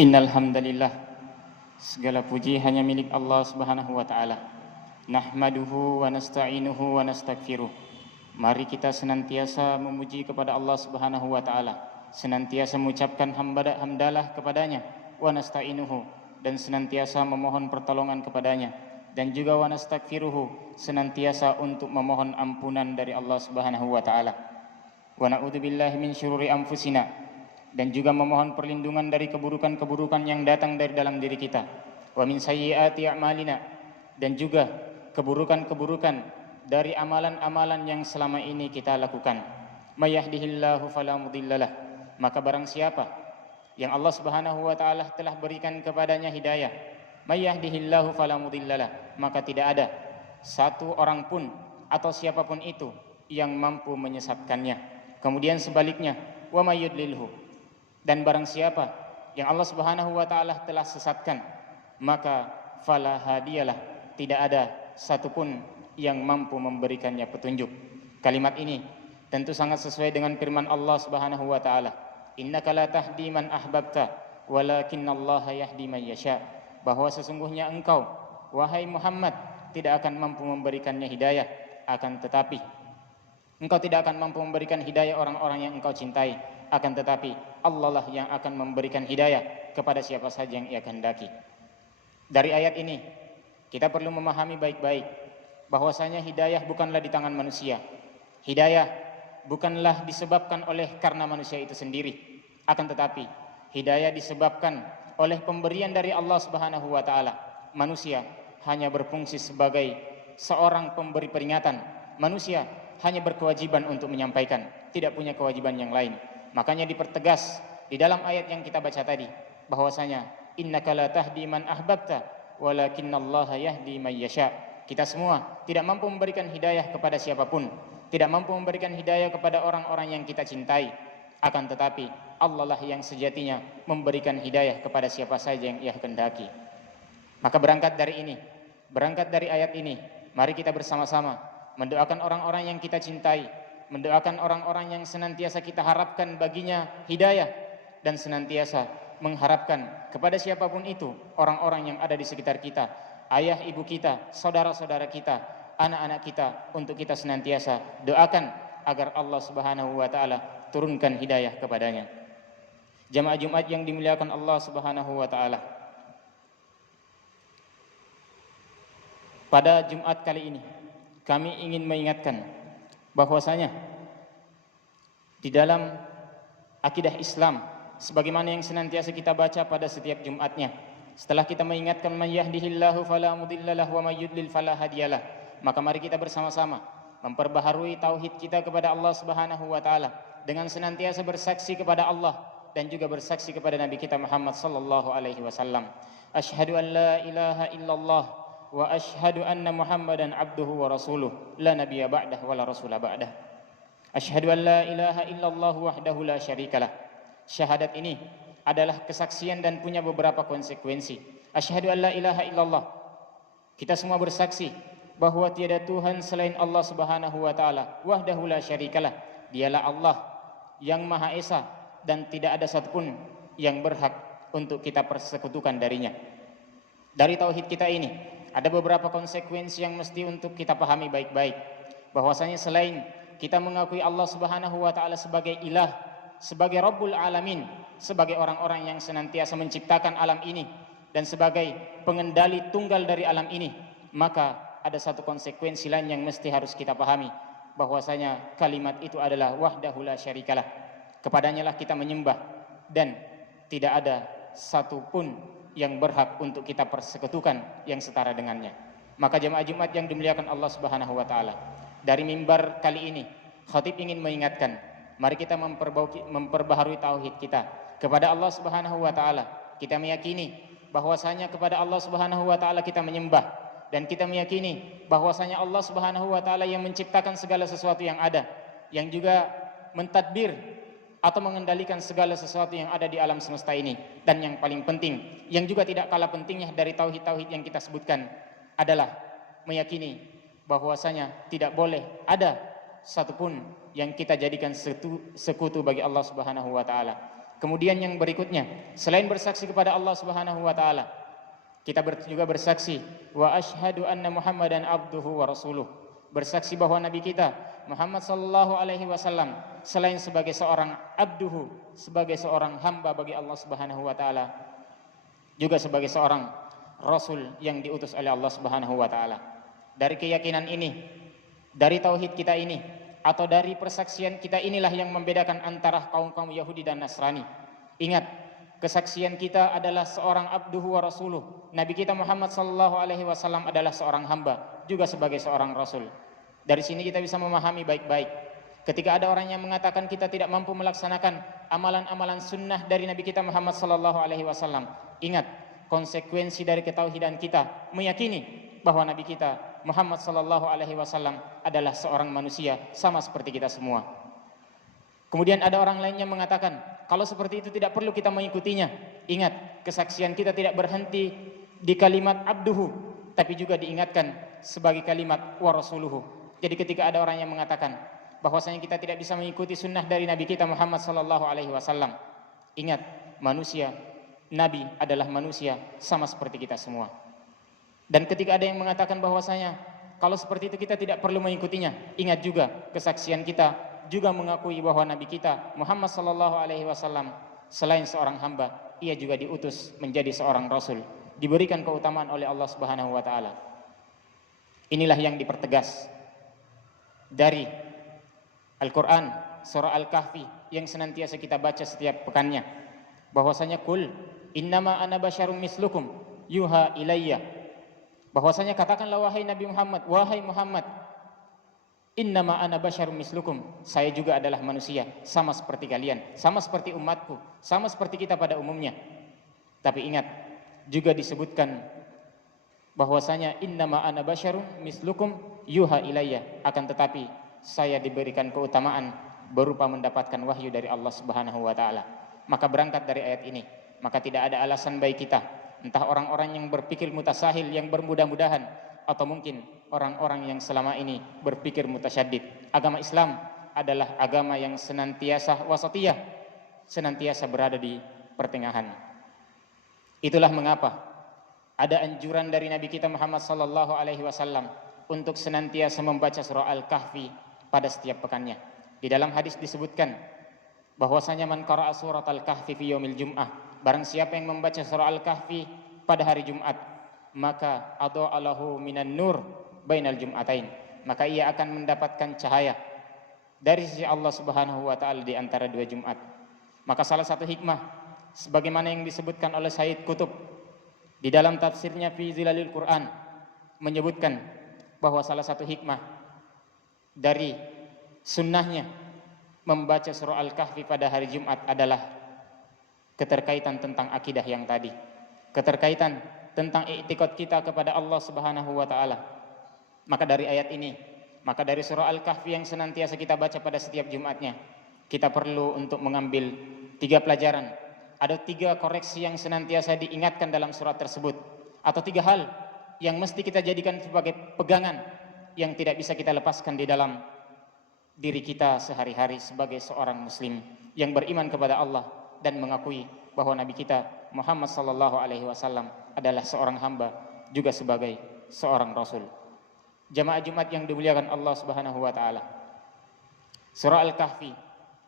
Innal hamdalillah, segala puji hanya milik Allah Subhanahu wa taala. Nahmaduhu wa nasta'inuhu wa nastaghfiruh. Mari kita senantiasa memuji kepada Allah Subhanahu wa taala, senantiasa mengucapkan hamdalah kepadanya, wa nasta'inuhu, dan senantiasa memohon pertolongan kepadanya, dan juga wa nastaghfiruhu, senantiasa untuk memohon ampunan dari Allah Subhanahu wa taala. Wa na'udzubillahi min syururi anfusina, dan juga memohon perlindungan dari keburukan-keburukan yang datang dari dalam diri kita. Wa min sayyiati a'malina, dan juga keburukan-keburukan dari amalan-amalan yang selama ini kita lakukan. May yahdihillahu fala mudhillalah, maka barang siapa yang Allah Subhanahu wa taala telah berikan kepadanya hidayah, may yahdihillahu fala mudhillalah, maka tidak ada satu orang pun atau siapapun itu yang mampu menyesatkannya. Kemudian sebaliknya, wa may yudlilhu, dan barang siapa yang Allah Subhanahu wa taala telah sesatkan, maka fala hadiyalah, tidak ada satupun yang mampu memberikannya petunjuk. Kalimat ini tentu sangat sesuai dengan firman Allah Subhanahu wa taala, innaka la tahdi man ahbabta walakinallaha yahdi man yasha, bahwa sesungguhnya engkau wahai Muhammad tidak akan mampu memberikannya hidayah, akan tetapi engkau tidak akan mampu memberikan hidayah orang-orang yang engkau cintai, akan tetapi Allah lah yang akan memberikan hidayah kepada siapa saja yang Ia kehendaki. Dari ayat ini kita perlu memahami baik-baik bahwasanya hidayah bukanlah di tangan manusia. Hidayah bukanlah disebabkan oleh karena manusia itu sendiri, akan tetapi hidayah disebabkan oleh pemberian dari Allah Subhanahu wa taala. Manusia hanya berfungsi sebagai seorang pemberi peringatan. Manusia hanya berkewajiban untuk menyampaikan, tidak punya kewajiban yang lain. Makanya dipertegas di dalam ayat yang kita baca tadi bahwasanya innaka la tahdi man ahbabta walakinallaha yahdi man yasha. Kita semua tidak mampu memberikan hidayah kepada siapapun, tidak mampu memberikan hidayah kepada orang-orang yang kita cintai, akan tetapi Allah lah yang sejatinya memberikan hidayah kepada siapa saja yang Ia kehendaki. Maka berangkat dari ayat ini, mari kita bersama-sama mendoakan orang-orang yang kita cintai, mendoakan orang-orang yang senantiasa kita harapkan baginya hidayah, dan senantiasa mengharapkan kepada siapapun itu orang-orang yang ada di sekitar kita, ayah ibu kita, saudara-saudara kita, anak-anak kita, untuk kita senantiasa doakan agar Allah Subhanahu wa taala turunkan hidayah kepadanya. Jamaah Jumat yang dimuliakan Allah Subhanahu wa taala, pada Jumat kali ini kami ingin mengingatkan bahwasanya di dalam akidah Islam, sebagaimana yang senantiasa kita baca pada setiap Jumatnya, setelah kita mengingatkan man yahdihillahu fala mudhillalah wa may yudlil fala hadiyalah, maka mari kita bersama-sama memperbaharui tauhid kita kepada Allah Subhanahu wa taala dengan senantiasa bersaksi kepada Allah dan juga bersaksi kepada Nabi kita Muhammad sallallahu alaihi wasallam. Asyhadu an la ilaha illallah wa asyhadu anna Muhammadan abduhu wa rasuluh, la nabiyya ba'dah wa la rasula ba'dah. Asyhadu an la ilaha illallah wahdahu la syarikalah. Syahadat ini adalah kesaksian dan punya beberapa konsekuensi. Asyhadu an la ilaha illallah, kita semua bersaksi bahwa tiada Tuhan selain Allah Subhanahu wa taala, wahdahu la syarikalah, dialah Allah yang Maha Esa dan tidak ada satupun yang berhak untuk kita persekutukan darinya. Dari tauhid kita ini ada beberapa konsekuensi yang mesti untuk kita pahami baik-baik, bahwasanya selain kita mengakui Allah Subhanahu wa taala sebagai ilah, sebagai Rabbul Alamin, sebagai orang-orang yang senantiasa menciptakan alam ini dan sebagai pengendali tunggal dari alam ini, maka ada satu konsekuensi lain yang mesti harus kita pahami, bahwasanya kalimat itu adalah wahdahu la syarikalah. Kepadanya lah kita menyembah dan tidak ada satupun yang berhak untuk kita persekutukan yang setara dengannya. Maka jemaah Jumat yang dimuliakan Allah Subhanahu wa taala, dari mimbar kali ini khatib ingin mengingatkan, mari kita memperbaharui tauhid kita kepada Allah Subhanahu wa taala. Kita meyakini bahwasanya kepada Allah Subhanahu wa taala kita menyembah, dan kita meyakini bahwasanya Allah Subhanahu wa taala yang menciptakan segala sesuatu yang ada, yang juga mentadbir atau mengendalikan segala sesuatu yang ada di alam semesta ini. Dan yang paling penting, yang juga tidak kalah pentingnya dari tauhid-tauhid yang kita sebutkan, adalah meyakini bahwasanya tidak boleh ada satupun yang kita jadikan sekutu bagi Allah Subhanahu wa taala. Kemudian yang berikutnya, selain bersaksi kepada Allah Subhanahu wa taala, kita juga bersaksi wa asyhadu anna Muhammadan abduhu wa rasuluh. Bersaksi bahwa nabi kita Muhammad sallallahu alaihi wasallam selain sebagai seorang abduhu, sebagai seorang hamba bagi Allah Subhanahu wa taala, juga sebagai seorang rasul yang diutus oleh Allah Subhanahu wa taala. Dari keyakinan ini, dari tauhid kita ini, atau dari persaksian kita inilah yang membedakan antara kaum-kaum Yahudi dan Nasrani. Ingat, kesaksian kita adalah seorang abduhu wa rasuluh. Nabi kita Muhammad sallallahu alaihi wasallam adalah seorang hamba, juga sebagai seorang rasul. Dari sini kita bisa memahami baik-baik. Ketika ada orang yang mengatakan kita tidak mampu melaksanakan amalan-amalan sunnah dari Nabi kita Muhammad sallallahu alaihi wasallam, ingat, konsekuensi dari ketauhidan kita meyakini bahwa Nabi kita Muhammad sallallahu alaihi wasallam adalah seorang manusia sama seperti kita semua. Kemudian ada orang lain yang mengatakan, kalau seperti itu tidak perlu kita mengikutinya. Ingat, kesaksian kita tidak berhenti di kalimat abduhu, tapi juga diingatkan sebagai kalimat wa rasuluhu. Jadi ketika ada orang yang mengatakan bahwasanya kita tidak bisa mengikuti sunnah dari Nabi kita Muhammad sallallahu alaihi wasallam, ingat, manusia, Nabi adalah manusia sama seperti kita semua. Dan ketika ada yang mengatakan bahwasanya kalau seperti itu kita tidak perlu mengikutinya, ingat juga kesaksian kita juga mengakui bahwa Nabi kita Muhammad sallallahu alaihi wasallam selain seorang hamba, ia juga diutus menjadi seorang rasul, diberikan keutamaan oleh Allah Subhanahu wa taala. Inilah yang dipertegas dari Al-Qur'an surah Al-Kahfi yang senantiasa kita baca setiap pekannya, bahwasanya kul innama ana basyarum mislukum yuha ilayya, bahwasanya katakanlah wahai Nabi Muhammad, wahai Muhammad, innama ana basyarum mislukum, saya juga adalah manusia sama seperti kalian, sama seperti umatku, sama seperti kita pada umumnya. Tapi ingat, juga disebutkan bahwasanya innama ana basyarum mislukum yuha ilayya, akan tetapi saya diberikan keutamaan berupa mendapatkan wahyu dari Allah Subhanahu wa taala. Maka berangkat dari ayat ini, maka tidak ada alasan bagi kita, entah orang-orang yang berpikir mutasahil, yang bermudah-mudahan, atau mungkin orang-orang yang selama ini berpikir mutasyaddid. Agama Islam adalah agama yang senantiasa wasatiyah, senantiasa berada di pertengahan. Itulah mengapa ada anjuran dari Nabi kita Muhammad sallallahu alaihi wasallam untuk senantiasa membaca surah Al-Kahfi pada setiap pekannya. Di dalam hadis disebutkan bahwasanya man qara'a surat Al-Kahfi fi yaumil jum'ah, barang siapa yang membaca surah Al-Kahfi pada hari Jumat, maka adha'a lahu minan nur bainal jum'atain, maka ia akan mendapatkan cahaya dari sisi Allah Subhanahu wa taala di antara dua Jumat. Maka salah satu hikmah sebagaimana yang disebutkan oleh Sayyid Qutb di dalam tafsirnya fi Zilalil Quran, menyebutkan bahwa salah satu hikmah dari sunnahnya membaca surah Al-Kahfi pada hari Jumat adalah keterkaitan tentang akidah yang tadi, keterkaitan tentang i'tiqad kita kepada Allah Subhanahu wa taala. Maka dari ayat ini, maka dari surah Al-Kahfi yang senantiasa kita baca pada setiap Jumatnya, kita perlu untuk mengambil 3 pelajaran. Ada 3 koreksi yang senantiasa diingatkan dalam surat tersebut, atau 3 hal yang mesti kita jadikan sebagai pegangan yang tidak bisa kita lepaskan di dalam diri kita sehari-hari sebagai seorang muslim yang beriman kepada Allah dan mengakui bahwa Nabi kita Muhammad sallallahu alaihi wasallam adalah seorang hamba juga sebagai seorang rasul. Jamaah Jumat yang dimuliakan Allah Subhanahu wa taala, surah Al-Kahfi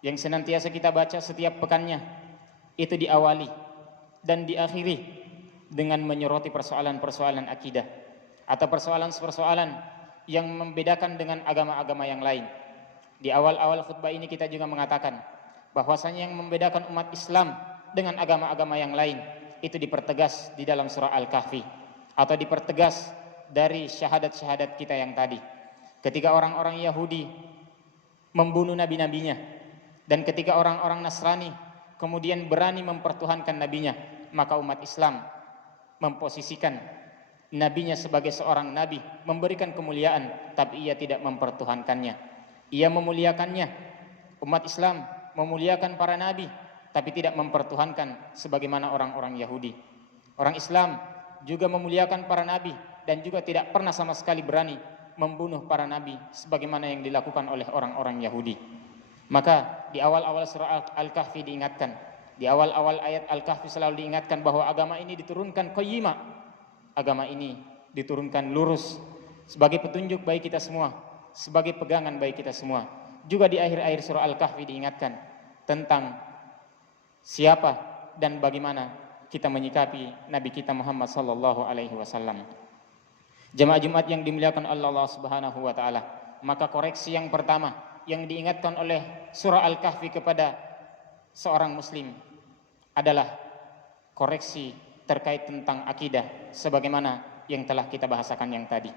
yang senantiasa kita baca setiap pekannya itu diawali dan diakhiri dengan menyoroti persoalan-persoalan akidah atau persoalan-persoalan yang membedakan dengan agama-agama yang lain. Di awal-awal khutbah ini kita juga mengatakan bahwasanya yang membedakan umat Islam dengan agama-agama yang lain itu dipertegas di dalam surah Al-Kahfi, atau dipertegas dari syahadat-syahadat kita yang tadi. Ketika orang-orang Yahudi membunuh nabi-nabinya, dan ketika orang-orang Nasrani kemudian berani mempertuhankan nabinya, maka umat Islam memposisikan nabinya sebagai seorang nabi, memberikan kemuliaan, tapi ia tidak mempertuhankannya. Ia memuliakannya. Umat Islam memuliakan para nabi, tapi tidak mempertuhankan sebagaimana orang-orang Yahudi. Orang Islam juga memuliakan para nabi dan juga tidak pernah sama sekali berani membunuh para nabi sebagaimana yang dilakukan oleh orang-orang Yahudi. Maka di awal-awal surah Al-Kahfi diingatkan Di awal-awal ayat Al-Kahfi selalu diingatkan bahwa agama ini diturunkan qayyimah. Agama ini diturunkan lurus sebagai petunjuk bagi kita semua, sebagai pegangan bagi kita semua. Juga di akhir-akhir surah Al-Kahfi diingatkan tentang siapa dan bagaimana kita menyikapi Nabi kita Muhammad sallallahu alaihi wasallam. Jemaah Jumat yang dimuliakan Allah Subhanahu wa taala, maka koreksi yang pertama yang diingatkan oleh surah Al-Kahfi kepada seorang muslim adalah koreksi terkait tentang akidah sebagaimana yang telah kita bahasakan yang tadi.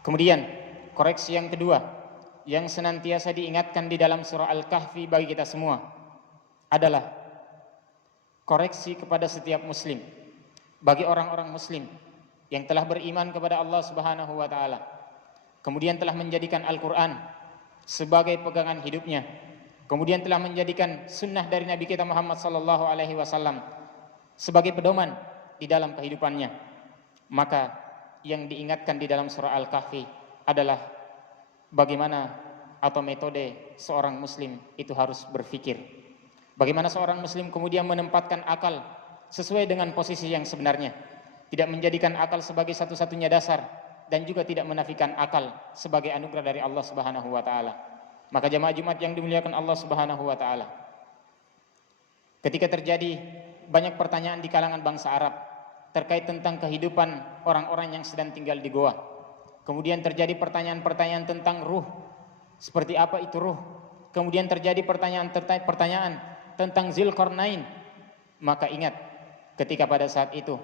Kemudian koreksi yang kedua yang senantiasa diingatkan di dalam surah Al-Kahfi bagi kita semua adalah koreksi kepada setiap muslim, bagi orang-orang muslim yang telah beriman kepada Allah Subhanahu wa taala, kemudian telah menjadikan Al-Qur'an sebagai pegangan hidupnya, kemudian telah menjadikan sunnah dari Nabi kita Muhammad sallallahu alaihi wasallam sebagai pedoman di dalam kehidupannya. Maka yang diingatkan di dalam surah Al-Kahfi adalah bagaimana atau metode seorang muslim itu harus berpikir. Bagaimana seorang muslim kemudian menempatkan akal sesuai dengan posisi yang sebenarnya, tidak menjadikan akal sebagai satu-satunya dasar dan juga tidak menafikan akal sebagai anugerah dari Allah Subhanahu wa taala. Maka jemaah Jumat yang dimuliakan Allah Subhanahu wa taala, ketika terjadi banyak pertanyaan di kalangan bangsa Arab terkait tentang kehidupan orang-orang yang sedang tinggal di goa, kemudian terjadi pertanyaan-pertanyaan tentang ruh, seperti apa itu ruh, kemudian terjadi pertanyaan tentang Zulkarnain, maka ingat ketika pada saat itu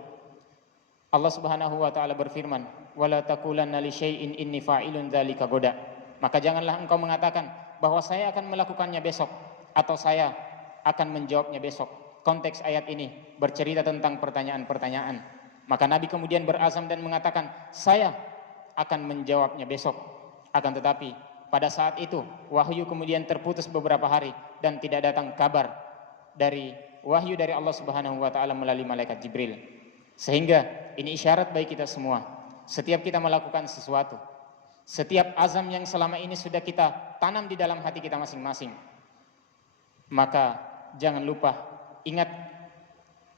Allah Subhanahu wa taala berfirman, "Wala taqulanna li syai'in inni fa'ilun dzalika goda." Maka janganlah engkau mengatakan bahwa saya akan melakukannya besok atau saya akan menjawabnya besok. Konteks ayat ini bercerita tentang pertanyaan-pertanyaan. Maka Nabi kemudian berazam dan mengatakan, saya akan menjawabnya besok. Akan tetapi pada saat itu wahyu kemudian terputus beberapa hari dan tidak datang kabar dari wahyu dari Allah Subhanahu wa taala melalui malaikat Jibril. Sehingga ini isyarat bagi kita semua, setiap kita melakukan sesuatu, setiap azam yang selama ini sudah kita tanam di dalam hati kita masing-masing, maka jangan lupa ingat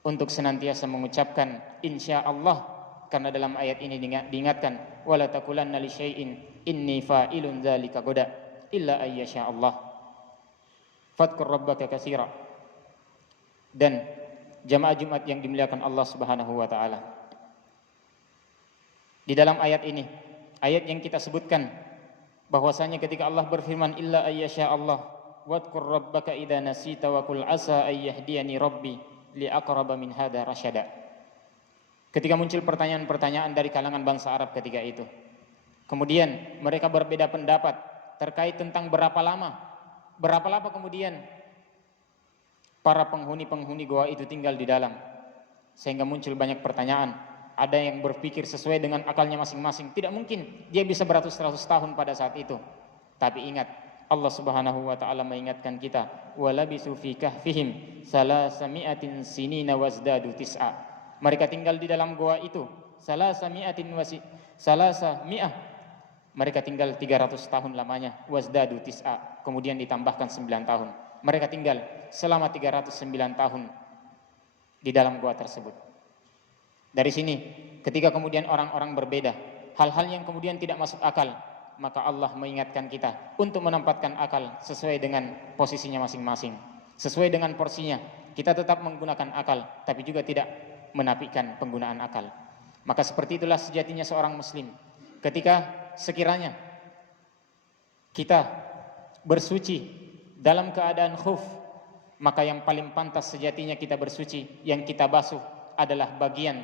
untuk senantiasa mengucapkan insya Allah, karena dalam ayat ini diingatkan, wala taqulanna li syai'in inni fa'ilun dzalika goda illa ayyasha Allah fadhkur rabbaka katsira. Dan jamaah Jumat yang dimuliakan Allah Subhanahu wa taala, di dalam ayat ini, ayat yang kita sebutkan bahwasanya ketika Allah berfirman illa ayyasha Allah wadhkur rabbaka idza nasita wa qul asa ay yahdiyani rabbi li aqraba min hada rasyada. Ketika muncul pertanyaan-pertanyaan dari kalangan bangsa Arab ketika itu, kemudian mereka berbeda pendapat terkait tentang berapa lama kemudian para penghuni goa itu tinggal di dalam, sehingga muncul banyak pertanyaan. Ada yang berpikir sesuai dengan akalnya masing-masing, tidak mungkin dia bisa beratus-ratus tahun pada saat itu. Tapi ingat, Allah Subhanahu wa taala mengingatkan kita, walabisu fi kahfihim salasami'atin sinina wazdadu tis'a. Mereka tinggal di dalam goa itu salasami'ah. Mereka tinggal 300 tahun lamanya, wazdadu tis'a, kemudian ditambahkan 9 tahun. Mereka tinggal selama 309 tahun di dalam goa tersebut. Dari sini ketika kemudian orang-orang berbeda, hal-hal yang kemudian tidak masuk akal, maka Allah mengingatkan kita untuk menempatkan akal sesuai dengan posisinya masing-masing, sesuai dengan porsinya. Kita tetap menggunakan akal, tapi juga tidak menafikan penggunaan akal. Maka seperti itulah sejatinya seorang muslim. Ketika sekiranya kita bersuci dalam keadaan khuf, maka yang paling pantas sejatinya kita bersuci, yang kita basuh adalah bagian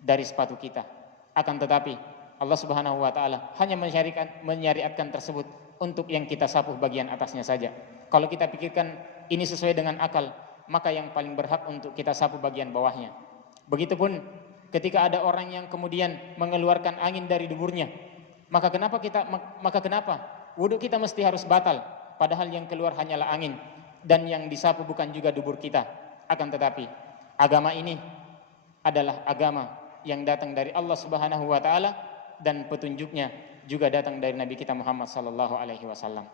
dari sepatu kita. Akan tetapi Allah Subhanahu wa taala hanya menyariatkan tersebut untuk yang kita sapuh bagian atasnya saja. Kalau kita pikirkan ini sesuai dengan akal, maka yang paling berhak untuk kita sapuh bagian bawahnya. Begitupun ketika ada orang yang kemudian mengeluarkan angin dari duburnya, maka kenapa wudu kita mesti harus batal, padahal yang keluar hanyalah angin dan yang disapu bukan juga dubur kita. Akan tetapi agama ini adalah agama yang datang dari Allah Subhanahu wa taala, dan petunjuknya juga datang dari Nabi kita Muhammad sallallahu alaihi wasallam.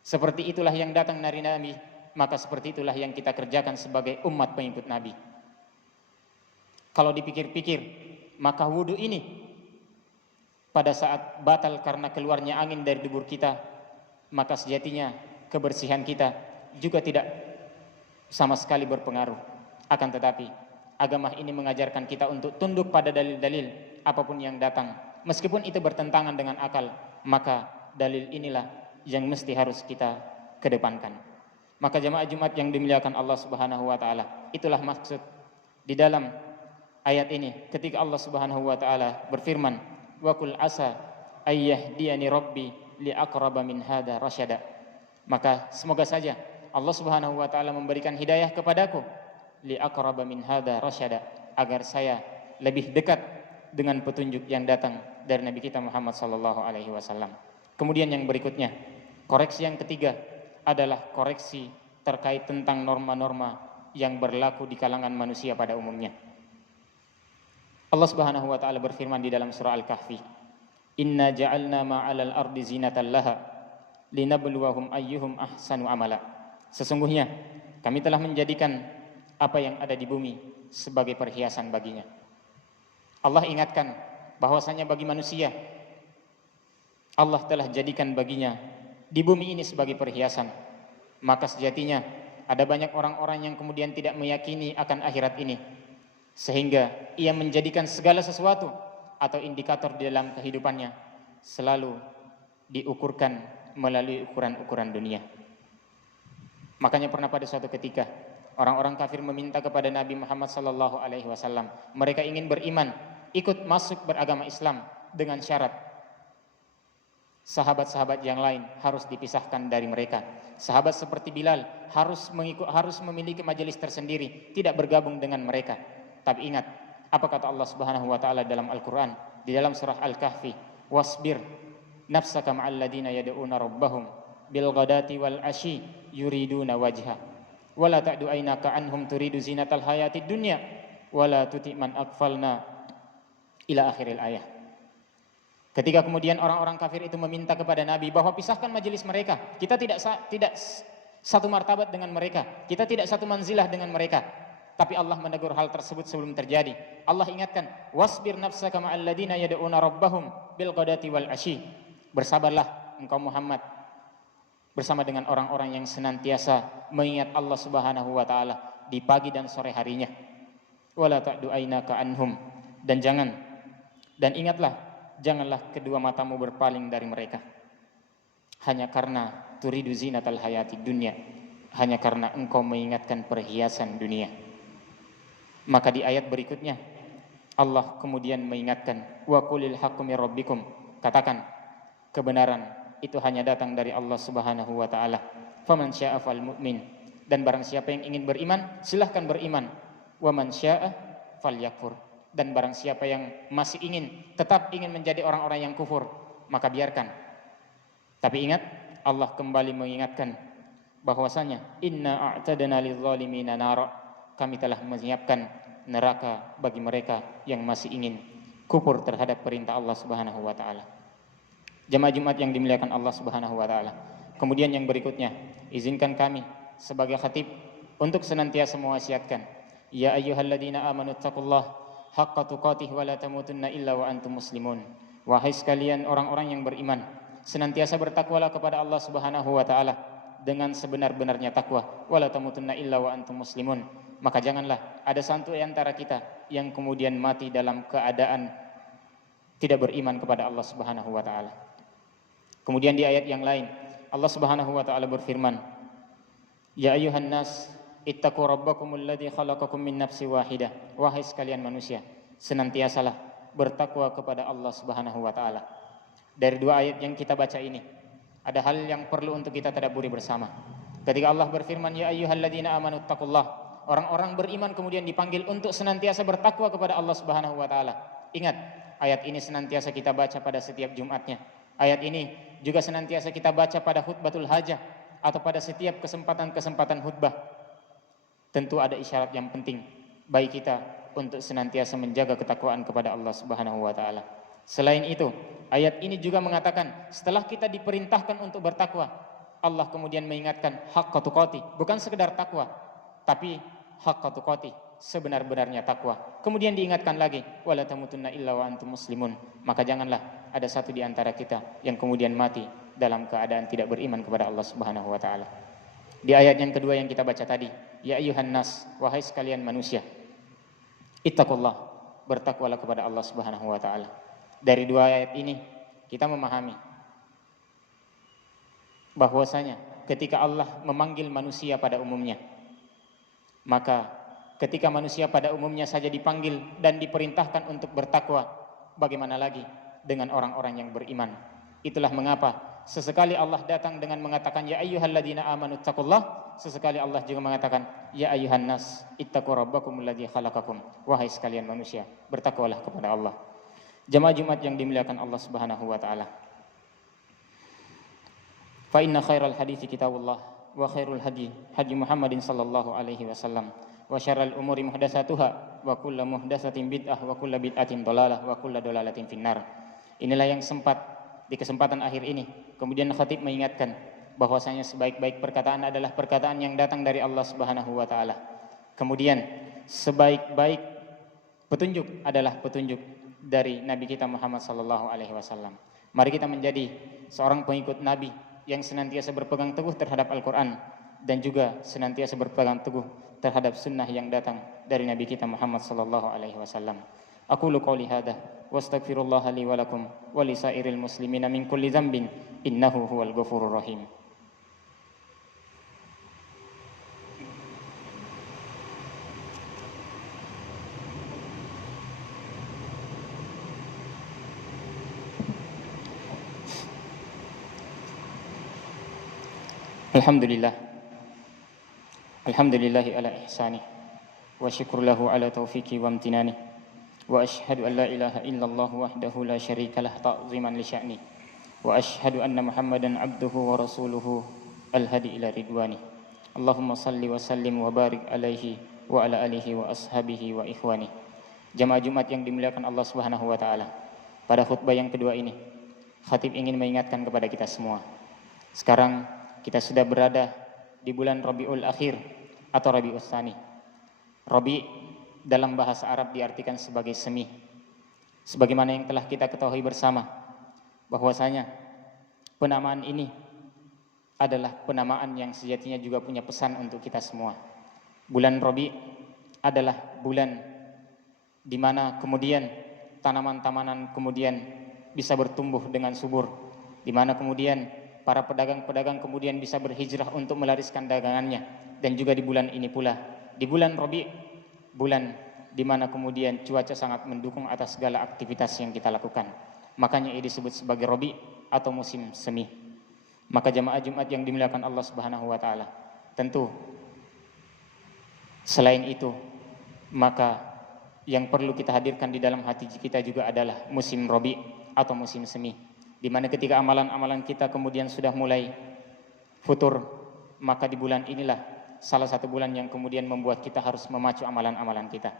Seperti itulah yang datang dari Nabi maka seperti itulah yang kita kerjakan sebagai umat pengikut Nabi. Kalau dipikir-pikir, maka wudhu ini pada saat batal karena keluarnya angin dari dubur kita, maka sejatinya kebersihan kita juga tidak sama sekali berpengaruh. Akan tetapi agama ini mengajarkan kita untuk tunduk pada dalil-dalil apapun yang datang, meskipun itu bertentangan dengan akal, maka dalil inilah yang mesti harus kita kedepankan. Maka jamaah Jumat yang dimuliakan Allah Subhanahu wa taala, itulah maksud di dalam ayat ini ketika Allah Subhanahu wa taala berfirman, wa qul asa ayyahdiyani rabbi li aqraba min hada rasyada. Maka semoga saja Allah Subhanahu wa taala memberikan hidayah kepadaku li aqraba min hada rasyada, agar saya lebih dekat dengan petunjuk yang datang dari Nabi kita Muhammad sallallahu alaihi wasallam. Kemudian yang berikutnya, koreksi yang ketiga adalah koreksi terkait tentang norma-norma yang berlaku di kalangan manusia pada umumnya. Allah Subhanahu wa taala berfirman di dalam surah Al-Kahfi, "Inna ja'alna ma'alal ardi zinatan laha linabluwahum ayyuhum ahsanu amala." Sesungguhnya kami telah menjadikan apa yang ada di bumi sebagai perhiasan baginya. Allah ingatkan bahwasanya bagi manusia Allah telah jadikan baginya di bumi ini sebagai perhiasan. Maka sejatinya ada banyak orang-orang yang kemudian tidak meyakini akan akhirat ini, sehingga ia menjadikan segala sesuatu atau indikator di dalam kehidupannya selalu diukurkan melalui ukuran-ukuran dunia. Makanya pernah pada suatu ketika orang-orang kafir meminta kepada Nabi Muhammad sallallahu alaihi wasallam, mereka ingin beriman, ikut masuk beragama Islam dengan syarat sahabat-sahabat yang lain harus dipisahkan dari mereka. Sahabat seperti Bilal harus memiliki majelis tersendiri, tidak bergabung dengan mereka. Tapi ingat, apa kata Allah Subhanahu wa taala dalam Al-Qur'an di dalam surah Al-Kahfi, "Wasbir nafsaka ma'al ladina yad'una rabbahum bil ghadati wal ashi yuriduna wajha wa la ta'du aynaka anhum turidu zinatal hayatid dunya wa la tuti man aghfalna" ila akhiril ayat. Ketika kemudian orang-orang kafir itu meminta kepada Nabi bahwa pisahkan majelis mereka, kita tidak satu martabat dengan mereka, kita tidak satu manzilah dengan mereka. Tapi Allah menegur hal tersebut sebelum terjadi. Allah ingatkan, "Wasbir nafsaka ma'al ladina yad'una rabbahum bil ghadati wal ashi." Bersabarlah engkau Muhammad bersama dengan orang-orang yang senantiasa mengingat Allah Subhanahu wa taala di pagi dan sore harinya. Wala ta'du aynaka anhum, dan ingatlah, janganlah kedua matamu berpaling dari mereka hanya karena turidu zinatal hayati dunya, hanya karena engkau mengingatkan perhiasan dunia. Maka di ayat berikutnya Allah kemudian mengingatkan, wa qulil haqqu mir rabbikum, katakan kebenaran itu hanya datang dari Allah Subhanahu wa taala. Faman syaa'a fal mu'min, dan barang siapa yang ingin beriman silahkan beriman. Wa man syaa'a falyakfur, dan barang siapa yang masih tetap ingin menjadi orang-orang yang kufur, maka biarkan. Tapi ingat, Allah kembali mengingatkan bahwasanya inna a'tadna lidzalimina nara, kami telah menyiapkan neraka bagi mereka yang masih ingin kufur terhadap perintah Allah Subhanahu wa taala. Jamaah Jumat yang dimuliakan Allah Subhanahu wa taala. Kemudian yang berikutnya, izinkan kami sebagai khatib untuk senantiasa mewasiatkan, ya ayyuhalladzina amanu taqullaha haqqa tuqatih wa la tamutunna illa wa antum muslimun. Wahai sekalian orang-orang yang beriman, senantiasa bertakwalah kepada Allah Subhanahu wa taala dengan sebenar-benarnya takwa, wa la tamutunna illa wa antum muslimun. Maka janganlah ada satu di antara kita yang kemudian mati dalam keadaan tidak beriman kepada Allah Subhanahu wa taala. Kemudian di ayat yang lain Allah Subhanahu wa taala berfirman, ya ayuhan nas ittaqu rabbakumul ladzi khalaqakum min nafsin wahidah. Wahai sekalian manusia, senantiasalah bertakwa kepada Allah Subhanahu wa taala. Dari dua ayat yang kita baca ini ada hal yang perlu untuk kita tadabburi bersama. Ketika Allah berfirman, ya ayyuhalladzina amanu taqullaha, orang-orang beriman kemudian dipanggil untuk senantiasa bertakwa kepada Allah Subhanahu wa taala. Ingat, ayat ini senantiasa kita baca pada setiap Jumatnya. Ayat ini juga senantiasa kita baca pada khutbatul hajah atau pada setiap kesempatan-kesempatan khutbah. Tentu ada isyarat yang penting bagi kita untuk senantiasa menjaga ketakwaan kepada Allah Subhanahu wa taala. Selain itu, ayat ini juga mengatakan setelah kita diperintahkan untuk bertakwa, Allah kemudian mengingatkan haqqa tuqati, bukan sekedar takwa, tapi haqqa tuqati, sebenar-benarnya takwa. Kemudian diingatkan lagi, wala tamutunna illa wa antum muslimun, maka janganlah ada satu di antara kita yang kemudian mati dalam keadaan tidak beriman kepada Allah Subhanahu wa taala. Di ayat yang kedua yang kita baca tadi, ya ayyuhan nas, wahai sekalian manusia, ittaqullah, bertakwalah kepada Allah Subhanahu wa taala. Dari dua ayat ini kita memahami bahwasanya ketika Allah memanggil manusia pada umumnya, maka ketika manusia pada umumnya saja dipanggil dan diperintahkan untuk bertakwa, bagaimana lagi dengan orang-orang yang beriman? Itulah mengapa sesekali Allah datang dengan mengatakan ya ayyuhalladzina amanu taqullah, sesekali Allah juga mengatakan ya ayyuhan nas ittaqu rabbakumul ladzi khalaqakum, wahai sekalian manusia, bertakwalah kepada Allah. Jemaah Jumat yang dimuliakan Allah Subhanahu wa taala. Fa inna khairal hadithi kitabullah wa khairul hadi hadi Muhammadin sallallahu alaihi wasallam wa syarrul umuri muhdatsatuha wa kullu muhdatsatin bid'ah wa kullu bid'atin dhalalah wa kullu dhalalatin finnar. Inilah yang sempat di kesempatan akhir ini kemudian khatib mengingatkan bahwasanya sebaik-baik perkataan adalah perkataan yang datang dari Allah Subhanahu wa taala. Kemudian sebaik-baik petunjuk adalah petunjuk dari Nabi kita Muhammad sallallahu alaihi wasallam. Mari kita menjadi seorang pengikut Nabi yang senantiasa berpegang teguh terhadap Al-Quran dan juga senantiasa berpegang teguh terhadap sunnah yang datang dari Nabi kita Muhammad sallallahu alaihi wasallam. Aqulu qouli hadza wa astaghfirullaha li wa lakum wa li sairil muslimina min kulli dzambin innahu huwal ghafurur rahim. Alhamdulillah, alhamdulillahi ala ihsani, wa syukur lahu ala taufiqi wa amtinani, wa ashhadu an la ilaha illallah wahdahu la syarika lah ta'ziman li sya'ni, wa ashhadu anna Muhammadan abduhu wa rasuluhu al-hadi ila ridwani. Allahumma salli wa sallim wa barik alaihi wa ala alihi wa ashabihi wa ikhwani. Jamaah Jumat yang dimuliakan Allah Subhanahu wa taala. Pada khutbah yang kedua ini, khatib ingin mengingatkan kepada kita semua. Sekarang kita sudah berada di bulan Rabiul Akhir atau Rabiul Tsani. Rabi dalam bahasa Arab diartikan sebagai semi. Sebagaimana yang telah kita ketahui bersama bahwasanya penamaan ini adalah penamaan yang sejatinya juga punya pesan untuk kita semua. Bulan Rabi adalah bulan di mana kemudian tanaman-tanaman kemudian bisa bertumbuh dengan subur, di mana kemudian para pedagang-pedagang kemudian bisa berhijrah untuk melariskan dagangannya. Dan juga di bulan ini pula, di bulan Rabi, bulan di mana kemudian cuaca sangat mendukung atas segala aktivitas yang kita lakukan. Makanya ini disebut sebagai Rabi atau musim semi. Maka jamaah Jumat yang dimuliakan Allah Subhanahu wa taala, tentu selain itu, maka yang perlu kita hadirkan di dalam hati kita juga adalah musim Rabi atau musim semi, di mana ketika amalan-amalan kita kemudian sudah mulai futur, maka di bulan inilah salah satu bulan yang kemudian membuat kita harus memacu amalan-amalan kita.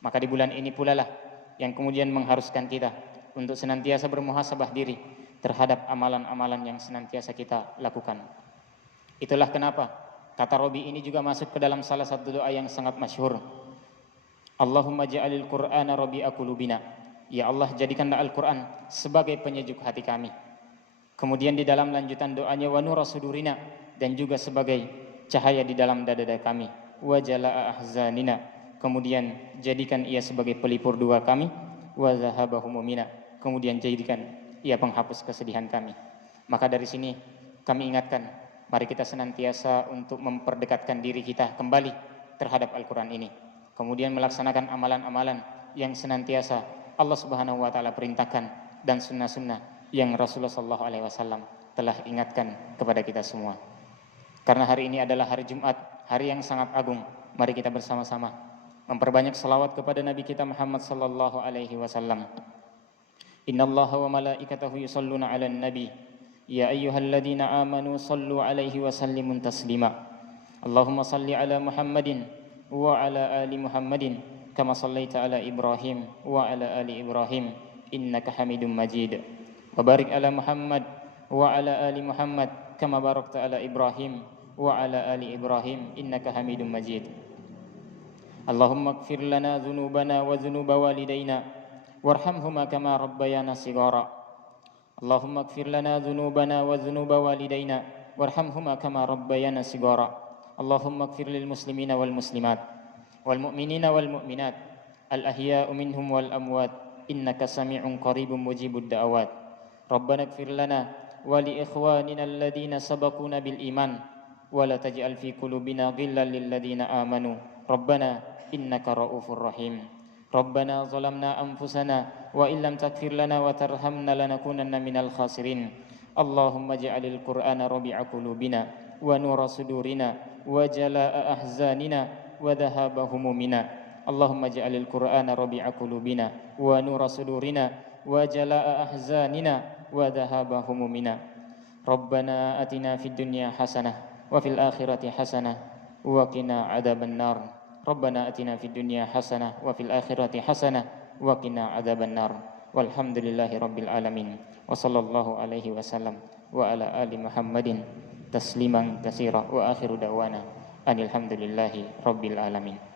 Maka di bulan ini pula lah yang kemudian mengharuskan kita untuk senantiasa bermuhasabah diri terhadap amalan-amalan yang senantiasa kita lakukan. Itulah kenapa kata Rabi ini juga masuk ke dalam salah satu doa yang sangat masyhur. Allahumma ja'alil Qur'ana rabi'a qulubina. Ya Allah, jadikanlah Al-Quran sebagai penyejuk hati kami. Kemudian di dalam lanjutan doanya wa nura sudurina, dan juga sebagai cahaya di dalam dada-dada kami. Wa jala'a ahzanina, kemudian jadikan ia sebagai pelipur dua kami. Wa zahaba humumina, kemudian jadikan ia penghapus kesedihan kami. Maka dari sini kami ingatkan, mari kita senantiasa untuk memperdekatkan diri kita kembali terhadap Al-Quran ini. Kemudian melaksanakan amalan-amalan yang senantiasa Allah Subhanahu wa taala perintahkan dan sunnah-sunnah yang Rasulullah sallallahu alaihi wasallam telah ingatkan kepada kita semua. Karena hari ini adalah hari Jumat, hari yang sangat agung. Mari kita bersama-sama memperbanyak salawat kepada Nabi kita Muhammad sallallahu alaihi wasallam. Innallaha wa malaikatahu yusholluna 'alan nabi. Ya ayyuhalladzina amanu shallu 'alaihi wa sallimu taslima. Allahumma shalli 'ala Muhammadin wa 'ala ali Muhammadin kama sallaita ala Ibrahim wa ala ali Ibrahim innaka Hamidum Majid. Wa barik ala Muhammad wa ala ali Muhammad كما باركت على إبراهيم وعلى آل إبراهيم إنك حميد مجيد. اللهم اغفر لنا ذنوبنا وذنوب والدينا وارحمهما كما ربيانا صغارا. اللهم اغفر لنا ذنوبنا وذنوب والدينا وارحمهما كما ربيانا صغارا. اللهم اغفر للمسلمين والمسلمات والمؤمنين والمؤمنات الأحياء منهم والأموات إنك سميع قريب مجيب الدعوات. ربنا اغفر لنا ولإخواننا الذين سبقونا بالإيمان ولا تجعل في قلوبنا غلا للذين آمنوا ربنا إنك رؤوف رحيم. ربنا ظلمنا أنفسنا وإن لم تغفر لنا وترحمنا لنكونن من الخاسرين. اللهم اجعل القرآن ربيع قلوبنا ونور صدورنا وجلاء أحزاننا وذهاب همومنا. اللهم اجعل القرآن ربيع قلوبنا ونور صدورنا وجلاء أحزاننا وذهاب همومنا. ربنا آتنا في الدنيا حسنة وفي الآخرة حسنة وقنا عذاب النار. ربنا آتنا في الدنيا حسنة وفي الآخرة حسنة وقنا عذاب النار. والحمد لله رب العالمين وصلى الله عليه وسلم وعلى آل محمد تسليما كثيرا وآخر دعوانا أن الحمد لله رب العالمين.